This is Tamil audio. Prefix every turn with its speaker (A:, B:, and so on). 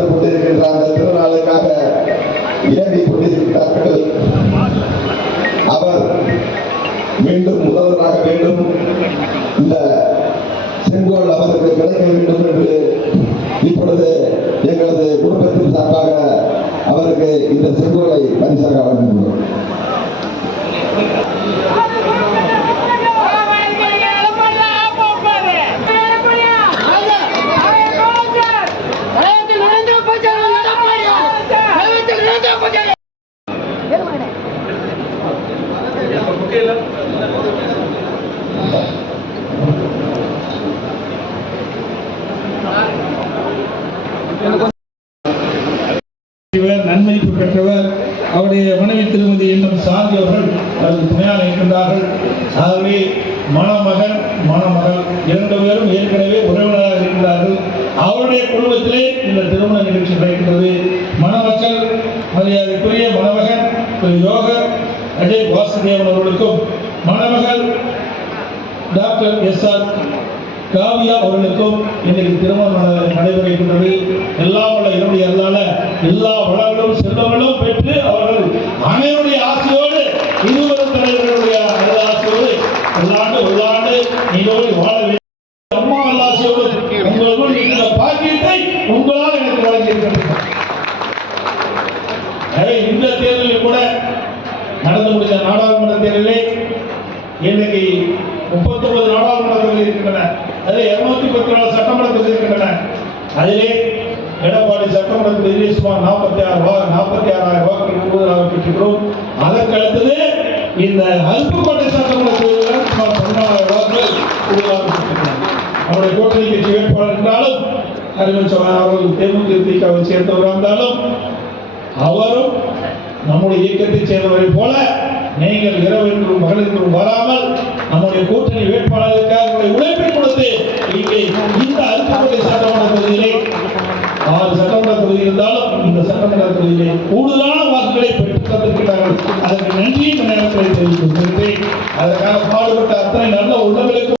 A: கொண்டிருக்கின்ற அந்த திருநாளுக்காக கொண்டிருக்கிறார்கள் அவர் மீண்டும் முதல்வராக வேண்டும். இந்த செங்கோல் அவருக்கு கிடைக்க வேண்டும் என்று இப்பொழுது எங்களது குடும்பத்தின் சார்பாக அவருக்கு இந்த செங்கோலை பரிசாக வழங்குகிறோம்.
B: இவர் நன்மதிப்பு பெற்றவர். அவருடைய மனைவி திருமதி என்னும் சாந்தி அவர்கள் அதற்கு துணையாக இருக்கின்றார்கள். ஆகவே மணமகன் மணமகள் இரண்டு பேரும் ஏற்கனவே உறவினராக இருக்கிறார்கள் அவருடைய குடும்பத்திலே இந்த திருமண நிகழ்ச்சி நடக்கின்றது மணமக்கள் மரியாதைக்குரிய மணமகன் யோகர் அஜய் வாசுதேவன் அவர்களுக்கும் மணமகள் டாக்டர் எஸ் ஆர் காவியா அவர்களுக்கும் இன்னைக்கு திருமணம் நடைபெறுகின்றது. எல்லா இருக்கின்றது எல்லாம் வல்ல என்னுடைய எல்லா வளங்களும் செல்வங்களும் பெற்று அவர்கள் அனைவருடைய ஆசையோடு இருவரும் தலைவர்களுடைய ஆசையோடு உள்ளாண்டு உள்ளாண்டு நீங்களோடு வாழ வேண்டும். அம்மா ஆசையோடு உங்களுக்குள் இந்த பாக்கியத்தை உங்களால் எனக்கு வழங்கியிருக்கிறது. இந்த தேர்தலில் கூட நடந்து முடிந்த நாடாளுமன்ற தேர்தலிலே இன்னைக்கு முப்பத்தொன்பது நாடாளுமன்ற தொகுதி இருக்கின்றன. அதில் இருநூத்தி பத்து நாலு சட்டமன்ற இருக்கின்றன. அதிலே எடப்பாடி சட்டமன்ற தொகுதியிலே சுமார் நாற்பத்தி ஆறு ரூபா நாற்பத்தி ஆறாயிரம் வாக்குகள் கூடுதலாக பெற்றிருக்கிறோம் அதற்கு அடுத்தது இந்த அருப்புக்கோட்டை சட்டமன்ற தொகுதியில் சுமார் பதினாலாயிரம் வாக்குகள் கூடுதலாக பெற்றிருக்கிறோம் அவருடைய கூட்டணி கட்சி வேட்பாளர் என்றாலும் அறிவன் சோழன் அவர்கள் தேமுதிகவை சேர்ந்தவராக இருந்தாலும் அவரும் நம்முடைய இயக்கத்தைச் சேர்ந்தவரை போல நீங்கள் இரவு என்றும் பகல் என்றும் வராமல் நம்முடைய கூட்டணி வேட்பாளர்களுக்காக உழைப்பை கொடுத்து இங்கே இந்த அருப்புக்கோட்டை சட்டமன்ற தொகுதியிலே ஆறு சட்டமன்ற தொகுதி இருந்தாலும் இந்த சட்டமன்ற தொகுதியிலே கூடுதலான வாக்குகளை பெற்றுத் தந்திருக்கிறார்கள். அதற்கு நன்றியும் இந்த நேரத்தில் தெரிவித்துக் அதற்காக பாடுபட்ட அத்தனை நல்ல உள்ளங்களுக்கு